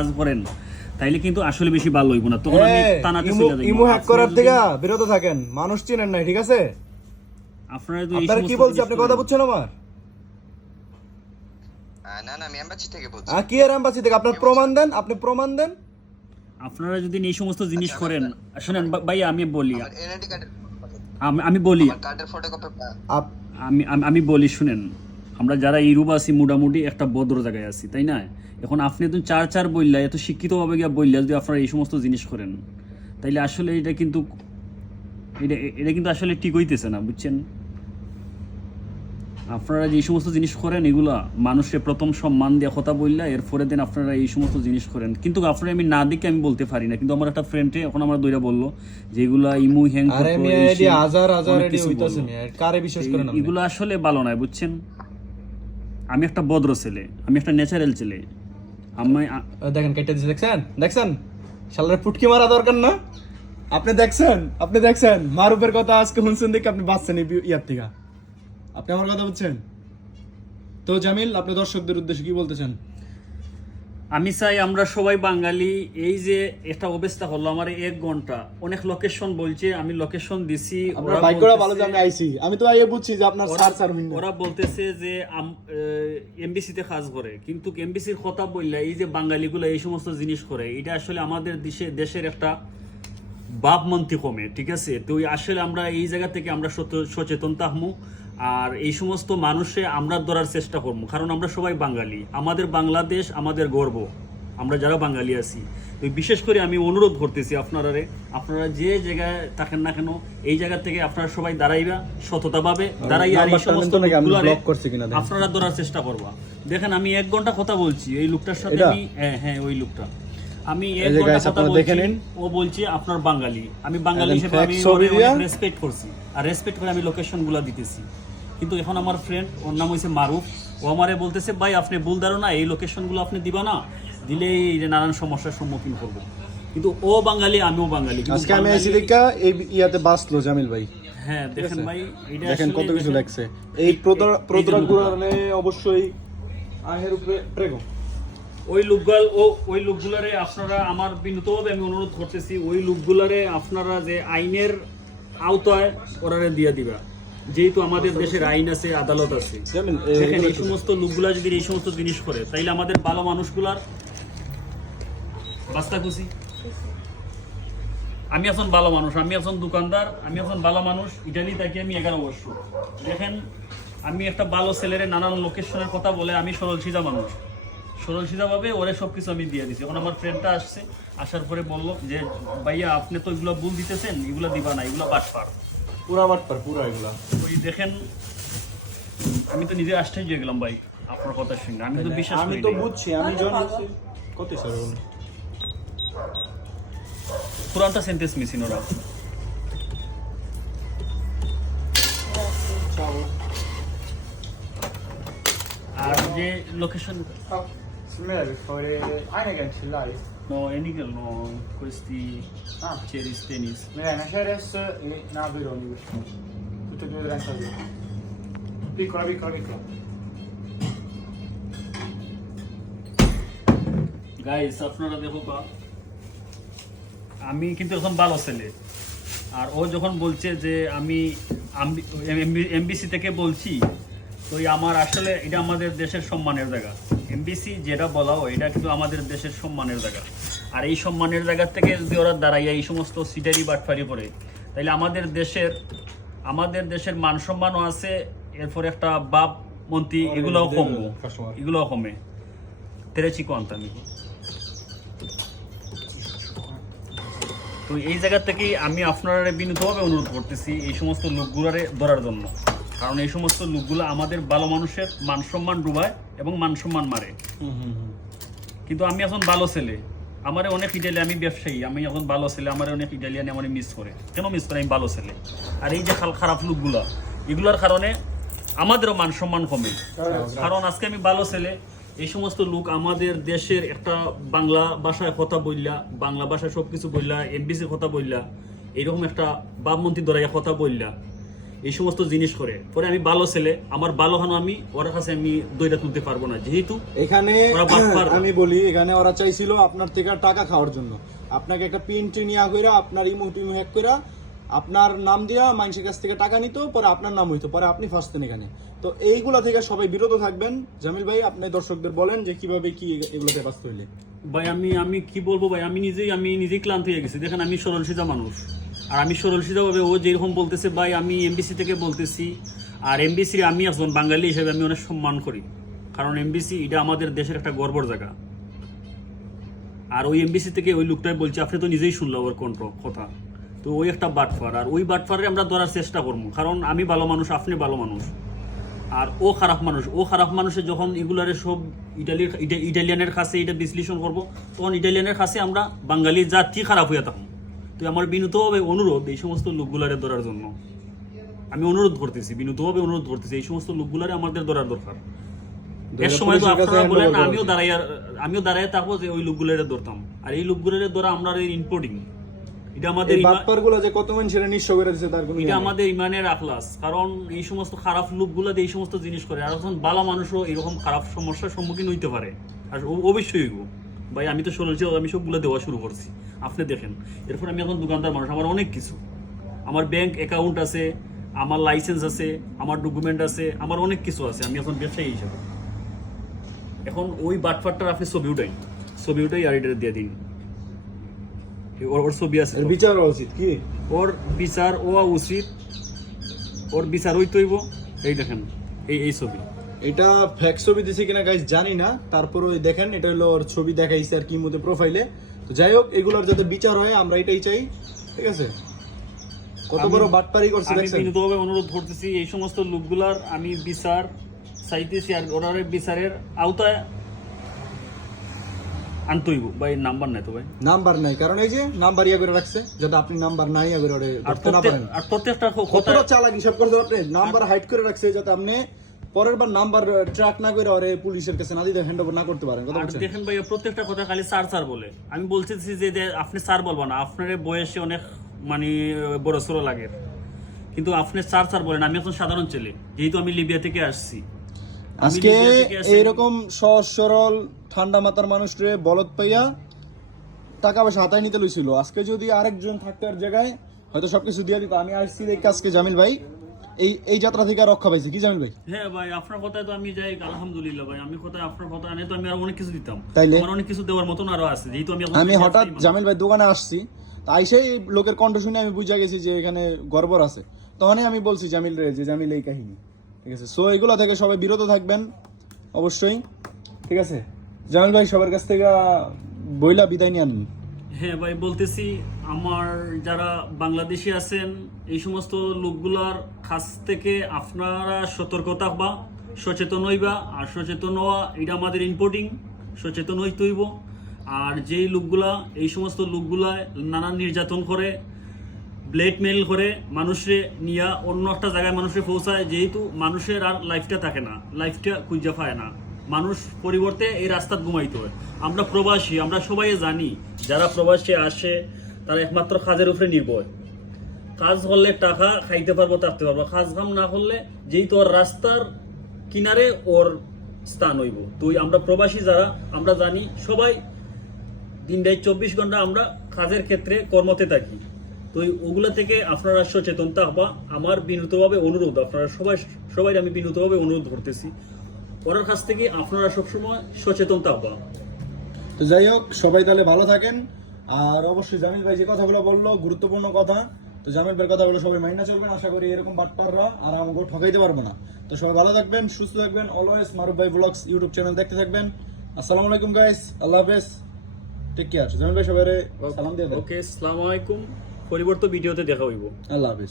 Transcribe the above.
কাজ করেন তাইলে কিন্তু আসলে বেশি ভালো হইব না, তখন আমি টানাতে চলে যাই। ইমো হ্যাক করার থেকে বিরত থাকেন, মানুষ চিনেন না, ঠিক আছে? আপনারা তো আপনারা কি বলছেন, আপনি কথা বুঝছেন আমার? না না, আমি এমবাসি থেকে বলছি। কি আর এমবাসি থেকে? আপনার প্রমাণ দেন, আপনি প্রমাণ দেন। আপনারা যদি এই সমস্ত জিনিস করেন, শুনেন ভাই আমি বলি, আমার এনআইডি কার্ডের আমি বলি আমার কার্ডের ফটোকপি আমি বলি শুনেন, আমরা যারা ইউরোপ আছি মোটামুটি একটা ভদ্র জায়গায় আছি, তাই না? এখন আপনি তো চার বললা, এত শিক্ষিতভাবে গিয়া বললা, যদি আপনারা এই সমস্ত জিনিস করেন তাইলে আসলে এটা কিন্তু আসলে ঠিক হইতেছে না, বুঝছেন? আপনারা যে সমস্ত জিনিস করেন এগুলা মানুষের প্রথম সম্মান দিয়ে কথা বললা, এরপরে দেন আপনারা এই সমস্ত জিনিস করেন। কিন্তু আপনারা আমি না দেখে আমি বলতে পারি না, কিন্তু আমার একটা ফ্রেন্ডে এখন আমার দইরা বললো যে এগুলা ইমু হ্যাং এগুলো আসলে ভালো নয়, বুঝছেন? আমি একটা ভদ্র ছেলে, আমি একটা ন্যাচারাল ছেলে। আমি দেখেন কেটে দিছে, দেখছেন শালারে পুটকি মারা দরকার না। আপনি দেখছেন মারুফের কথা আজকে শুনছেন দেখে আপনি বাঁচছেন ইয়ার থেকে। আপনি আমার কথা বুঝছেন তো? জামিল, আপনি দর্শকদের উদ্দেশ্যে কি বলতে চান? আমি চাই আমরা সবাই বাঙালি। এই যে একটা অবস্থা হলো, আমার 1 ঘন্টা অনেক লোকেশন বলছে, আমি লোকেশন দিছি, আমি তো আইয়ে বুঝছি যে আপনার ওরা বলতেছে যে এমবিসিতে কাজ করে, কিন্তু এমবিসির কথা বললে এই যে বাঙালিগুলো এই সমস্ত জিনিস করে, এটা আসলে আমাদের দেশের একটা ভাবমন্তি কমে, ঠিক আছে? তো আসলে আমরা এই জায়গা থেকে আমরা সচেতন থাকবো, আর এই সমস্ত মানুষে আমরা ধরার চেষ্টা করবো, কারণ আমরা সবাই বাঙালি, আমাদের বাংলাদেশ আমাদের গর্ব, আমরা যারা বাঙালি আছি। তো বিশেষ করে আমি অনুরোধ করতেছি আপনারা যে জায়গায় থাকেন না কেন, এই জায়গা থেকে আপনারা সবাই দাঁড়াইবা, সততাভাবে দাঁড়াই, আর এই সমস্ত আপনারা ধরার চেষ্টা করবা। দেখেন আমি 1 ঘন্টা কথা বলছি এই লোকটার সাথে, আমি হ্যাঁ ওই লোকটা, আমি 1 ঘন্টা কথা বলছি, ও বলছে আপনার বাঙালি, আমি বাঙালি হিসেবে আমি রেসপেক্ট করছি, আর রেসপেক্ট করে আমি লোকেশন গুলা দিতেছি। কিন্তু এখন আমার ফ্রেন্ড, ওর নাম হয়েছে মারুফ, ও আমারে বলতেছে ভাই আপনি ভুল ধারণা, এই লোকেশন গুলো আপনি দিবা না, দিলে এই যে নানান সমস্যার সম্মুখীন করবো। কিন্তু ও বাঙালি, আমিও বাঙালি। আজকে আমি আইছি দেখা এই ইয়াতে বাসলো জামিল ভাই। হ্যাঁ দেখেন ভাই, এটা দেখেন কত কিছু লাগছে এই প্রোডাক্টগুলোরে, অবশ্যই আহের উপরে প্রেগো। ওই লোকগুলারে আপনারা, আমার বিনীতভাবে আমি অনুরোধ করতেছি, ওই লোকগুলারে আপনারা যে আইনের আওতায় ওরারে দিয়ে দিবা, যেহেতু আমাদের দেশের আইন আছে, আদালত আছে। দেখেন এই সমস্ত লোকগুলা যদি এই সমস্ত জিনিস করে, তাইলে আমাদের ভালো মানুষগুলার বাস্তা খুশি। আমি এখন ভালো মানুষ, আমি এখন দোকানদার, আমি এখন ভালো মানুষ, ইটালি থাকি আমি 11 বছর। দেখেন আমি একটা ভালো ছেলের নানান লোকেশনের কথা বলে, আমি সরল সিধা মানুষ, সরল সিধাভাবে ওরে সবকিছু আমি দিয়ে দিচ্ছি। এখন আমার ফ্রেন্ডটা আসছে, আসার পরে বললো যে ভাইয়া আপনি তো এগুলো ভুল দিতেছেন, এগুলো দিবা না, এগুলো বাটপার, পুরা বাটপার, পুরা এগুলা। ওই দেখেন আমি তো নিজে আশ্চর্য হয়ে গেলাম ভাই আপনার কথা শুনে, আমি তো বিশ্বাস করি। আমি তো বুঝছি, আমি জানি কত স্যার পুরানটা সেন্টেন্স মিসিং ওরা। আর যে location no enigal no questi ceris tenis guys আপনারা দেখো বা, আমি কিন্তু এখন ভালো ছেলে, আর ও যখন বলছে যে আমি এমবিসি থেকে বলছি, তো আমার আসলে এটা আমাদের দেশের সম্মানের জায়গা। এমবিসি যেটা বলাও এটা কিন্তু আমাদের দেশের সম্মানের জায়গা, আর এই সম্মানের জায়গা থেকে যদি ওরা দাঁড়াইয়া এই সমস্ত সিটারি বাটফারি করে, তাহলে আমাদের দেশের মান সম্মানও আছে, এরপরে একটা বাপ মন্ত্রী এগুলোও কমে তেরেছি কোয়ান্তা আমি। তো এই জায়গা থেকেই আমি আপনারা বিনীতভাবে অনুরোধ করতেছি এই সমস্ত লোকগুলারে ধরার জন্য, কারণ এই সমস্ত লোকগুলো আমাদের ভালো মানুষের মান সম্মান ডুবায় এবং মান সম্মান মারে। কিন্তু আমি এখন ভালো ছেলে, আমার অনেক ইটালিয়ান, আমি ব্যবসায়ী, আমি এখন ভালো ছেলে, আমার অনেক ইটালিয়ান আমার মিস করে। কেন মিস করে? আমি ভালো ছেলে। আর এই যে খারাপ লোকগুলা, এগুলোর কারণে আমাদেরও মান সম্মান কমে, কারণ আজকে আমি ভালো ছেলে, এই সমস্ত লোক আমাদের দেশের একটা বাংলা ভাষায় কথা বললা, বাংলা ভাষায় সবকিছু বললা, এমবিসির কথা বললা, এইরকম একটা বামমন্ত্রী ধরাইয়া কথা বললা, এই সমস্ত জিনিস করে, পরে আমি ভালো ছেলে, আমার ভালো হানো আমি ওর কাছে আমি দইটা তুলতে পারবো না, যেহেতু এখানে ওরা বাটপার। আমি বলি, এখানে ওরা চাইছিল আপনার থেকে টাকা খাওয়ার জন্য, আপনাকে একটা পিন টিনিয়া কইরা আপনার ইমো টিমো হ্যাক কইরা আপনার নাম দিয়া মানুষের কাছ থেকে টাকা নিত, পরে আপনার নাম হইতো, পরে আপনি ফাঁসতেন এখানে। তো এইগুলা থেকে সবাই বিরত থাকবেন। জামিল ভাই, আপনি দর্শকদের বলেন যে কিভাবে কি এগুলোতে বাঁচতে হইলে। ভাই আমি কি বলবো ভাই, আমি নিজেই ক্লান্ত হয়ে গেছি। দেখেন আমি সরল সিধা মানুষ, আর আমি সরল সিধা ভাবে ও যেরকম বলতেছে ভাই, আমি এমবিসি থেকে বলতেছি, আর এমবিসি আমি একজন বাঙালি হিসেবে আমি অনেক সম্মান করি, কারণ এমবিসি এটা আমাদের দেশের একটা গর্বর জায়গা। আর ওই এমবিসি থেকে ওই লোকটাই বলছে, আপনি তো নিজেই শুনলাম ওর কথা, তো ওই একটা বাটফার, আর ওই বাটফারে আমরা ধরার চেষ্টা করবো, কারণ আমি ভালো মানুষ, আপনি ভালো মানুষ, আর ও খারাপ মানুষ। ও খারাপ মানুষের যখন এগুলারে সব ইটালিয়ানের কাছে এটা বিশ্লেষণ করবো, তখন ইটালিয়ানের কাছে আমরা বাঙালি জাতি খারাপ হইয়া থাকুন। তো আমার বিনীতভাবে অনুরোধ এই সমস্ত লোকগুলারে ধরার জন্য, আমি অনুরোধ করতেছি, বিনীতভাবে অনুরোধ করতেছি, এই সমস্ত লোকগুলারে আমাদের ধরার দরকার। এক সময় তো আপনারা বলেন, আমিও দাঁড়াইয়া থাকবো যে ওই লোকগুলারে ধরতাম, আর এই লোকগুলারে ধরা আমরা ইম্পোর্টিং, এটা আমাদের বাটপারগুলো যে কত মানুষের নিঃস্ব করে দিয়েছে তার কোনো এটা আমাদের ইমানের আখলাস। কারণ এই সমস্ত খারাপ লোকগুলো এই সমস্ত জিনিস করে, আর এখন ভালো মানুষও এরকম খারাপ সমস্যার সম্মুখীন হইতে পারে, আর অবশ্যই হইব। ভাই আমি তো শুনেছি, আমি সবগুলো দেওয়া শুরু করছি, আপনি দেখেন। এরপর আমি এখন দোকানদার মানুষ, আমার অনেক কিছু, আমার ব্যাংক অ্যাকাউন্ট আছে, আমার লাইসেন্স আছে, আমার ডকুমেন্ট আছে, আমার অনেক কিছু আছে, আমি এখন ব্যবসায়ী হিসাবে। এখন ওই বাটফাটটার আপনি ছবি উঠাই আর এটা দিয়ে দিন, ওর ছবি আছে, এর বিচার হওয়া উচিত কি? ওর বিচার হওয়া উচিত, ওর বিচার হইতে হইব। এই দেখেন এই ছবি, এটা ফেক ছবি দিছে কিনা গাইস জানি না, তারপর ওই দেখেন এটা হলো ওর ছবি দেখাইছে আর কি মধ্যে প্রোফাইলে। তো যাই হোক, এগুলোর যাতে বিচার হয় আমরা এটাই চাই, ঠিক আছে? কত বড় বাটপারি করছে আমি দেখছেন। বিনীতভাবে অনুরোধ করতেছি, এই সমস্ত লোকগুলার আমি বিচার চাইতেছি, আর ওরা বিচারের আওতায় আনতে হইব। ভাই নাম্বার নাই তো ভাই, নাম্বার নাই, কারণ এই যে নাম্বার ইয়া করে রাখছে, যাতে আপনি নাম্বার নাই ইয়া করে ওরে আর ধরতে না পারেন। প্রত্যেকটা কথা কতটা চালাক হিসাব করতে আপনি নাম্বার হাইড করে রাখছে, যাতে আপনি পরের বার নাম্বার ট্র্যাক না করে ওরে পুলিশের কাছে না দিতে, হ্যান্ড ওভার না করতে পারেন। কথা আর বলছেন? দেখেন ভাই, প্রত্যেকটা কথা খালি স্যার বলে। আমি বলতেছি যে আপনি স্যার বলবো না, আপনার বয়সে অনেক মানে বড় সড়ো লাগে, কিন্তু আপনি স্যার বলেন। আমি এখন সাধারণ ছেলে, যেহেতু আমি লিবিয়া থেকে আসছি। আজকে এইরকম সহজ সরল ঠান্ডা মাথার মানুষরে বলদ পাইয়া টাকা পয়সা হাতায় নিতে লইছিল। আজকে যদি আরেকজন থাকতো আর জায়গায়, হয়তো সবকিছু দিয়ে দিত। আমি আসছি দেখে আজকে জামিল ভাই এই যাত্রা থেকে রক্ষা পাইছে, কি জামিল ভাই? হ্যাঁ ভাই, আপনার কথায় তো আমি যাই, আলহামদুলিল্লাহ ভাই। আমি কথায় আপনার কথা আনে তো আমি আর অনেক কিছু দিতাম, তাইলে আমার অনেক কিছু দেওয়ার মতন আরো আছে, যেহেতু আমি হঠাৎ জামিল ভাই দোকানে আসছি, তো আইসাই লোকের কণ্ঠ শুনে আমি বুঝা গেছি যে এখানে গড়বড় আছে। তখনই আমি বলছি জামিল রে যে জামিল এই কাহিনী, ঠিক আছে? সো এগুলো থেকে সবাই বিরত থাকবেন অবশ্যই, ঠিক আছে? জামিল ভাই সবার কাছ থেকে বইলা বিদায় নিয়ে আনুন। হ্যাঁ ভাই, বলতেছি আমার যারা বাংলাদেশি আছেন, এই সমস্ত লোকগুলার কাছ থেকে আপনারা সতর্ক থাকবা, সচেতন হইবা। আর সচেতন হওয়া এটা আমাদের ইম্পোর্টিং, সচেতন হইতে হইব। আর যেই লোকগুলা, এই সমস্ত লোকগুলা নানান নির্যাতন করে, ব্ল্যাকমেল করে, মানুষে নিয়ে অন্য একটা জায়গায় মানুষে পৌঁছায়, যেহেতু মানুষের আর লাইফটা থাকে না, লাইফটা খুঁজে পায় না, মানুষ পরিবর্তে এই রাস্তা ঘুমাইতে হয়। আমরা প্রবাসী, আমরা সবাই জানি, যারা প্রবাসী আসে তারা একমাত্র কাজের উপরে নির্ভর। কাজ করলে টাকা খাইতে পারবো, থাকতে পারবো। কাজ কাম না করলে, যেহেতু ওর রাস্তার কিনারে ওর স্থান হইব। তো আমরা প্রবাসী যারা, আমরা জানি সবাই দিনটাই 24 ঘন্টা আমরা কাজের ক্ষেত্রে কর্মতে থাকি। তো ওগুলা থেকে আপনারা সচেতন থাকবা। আমার বিনীতভাবে অনুরোধ, আপনারা সবাই আমি বিনীতভাবে অনুরোধ করতেছি, ওনার কাছ থেকে আপনারা সবসময় সচেতন থাকবা। তো যাই হোক, সবাই তাহলে ভালো থাকেন। আর অবশ্যই জামিল ভাই যে কথাগুলো বললো গুরুত্বপূর্ণ কথা, তো জামিল ভাইয়ের কথাগুলো সবাই মাইনা চলবেন। আশা করি এরকম বাটপাররা আর আমাকে ঠকাইতে পারবো না। তো সবাই ভালো থাকবেন, সুস্থ থাকবেন। অলওয়েজ মারুফ ভাই ব্লগস ইউটিউব চ্যানেল দেখতে থাকবেন। আসসালামু আলাইকুম গাইস, আল্লাহ হাফেজ, টেক কেয়ার। জামিল ভাই সবাই সালাম দিয়ে দেন। ওকে, আসসালামু আলাইকুম। পরিবর্তন ভিডিওতে দেখা হইব। আল্লাহ হাফেজ।